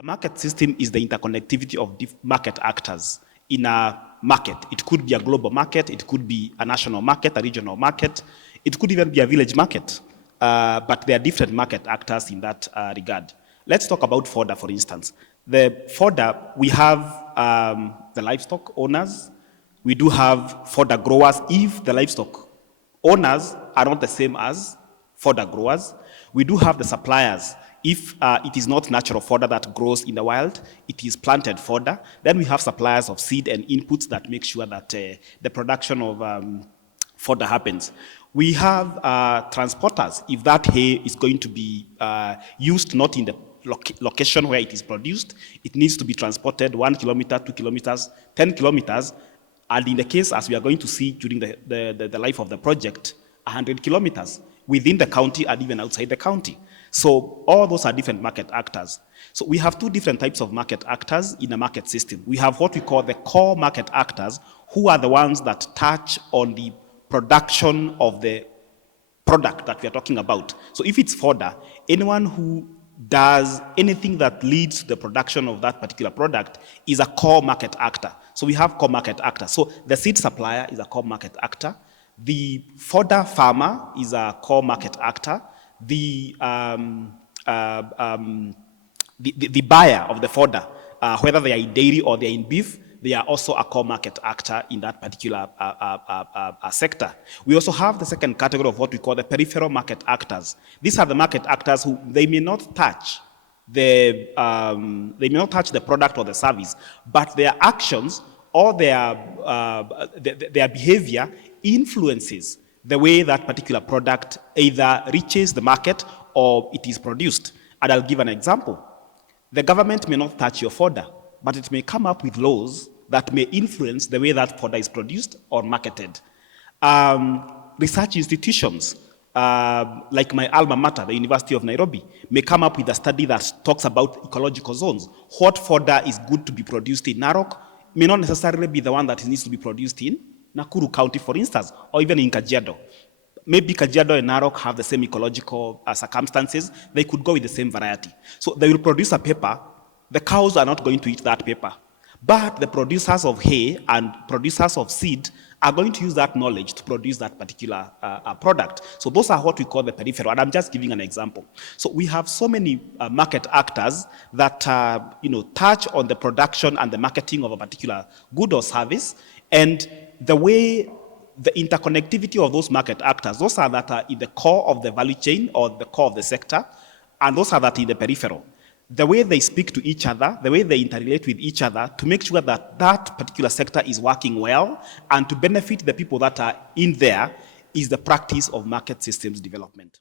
A market system is the interconnectivity of market actors in a market. It could be a global market, it could be a national market, a regional market, it could even be a village market. But there are different market actors in that regard. Let's talk about fodder, for instance. The fodder, we have the livestock owners. We do have fodder growers if the livestock owners are not the same as fodder growers. We do have the suppliers. If it is not natural fodder that grows in the wild, it is planted fodder. Then we have suppliers of seed and inputs that make sure that the production of fodder happens. We have transporters. If that hay is going to be used not in the location where it is produced, it needs to be transported 1 kilometer, 2 kilometers, 10 kilometers, and in the case, as we are going to see during the life of the project, 100 kilometers within the county and even outside the county. So all those are different market actors. So we have two different types of market actors in a market system. We have what we call the core market actors, who are the ones that touch on the production of the product that we are talking about. So if it's fodder, anyone who does anything that leads to the production of that particular product is a core market actor. So we have core market actors. So the seed supplier is a core market actor. The fodder farmer is a core market actor. The buyer of the fodder, whether they are in dairy or they are in beef, they are also a core market actor in that particular sector. We also have the second category of what we call the peripheral market actors. These are the market actors who they may not touch the product or the service, but their actions or their behavior influences the way that particular product either reaches the market or it is produced. And I'll give an example. The government may not touch your fodder, but it may come up with laws that may influence the way that fodder is produced or marketed. Research institutions, like my alma mater, the University of Nairobi, may come up with a study that talks about ecological zones. What fodder is good to be produced in Narok may not necessarily be the one that needs to be produced in Nakuru County, for instance, or even in Kajiado. Maybe Kajiado and Narok have the same ecological circumstances. They could go with the same variety. So they will produce a paper. The cows are not going to eat that paper. But the producers of hay and producers of seed are going to use that knowledge to produce that particular product. So those are what we call the peripheral. And I'm just giving an example. So we have so many market actors that touch on the production and the marketing of a particular good or service. And the way the interconnectivity of those market actors, those are that are in the core of the value chain or the core of the sector, and those are that in the peripheral. The way they speak to each other, the way they interrelate with each other to make sure that that particular sector is working well and to benefit the people that are in there is the practice of market systems development.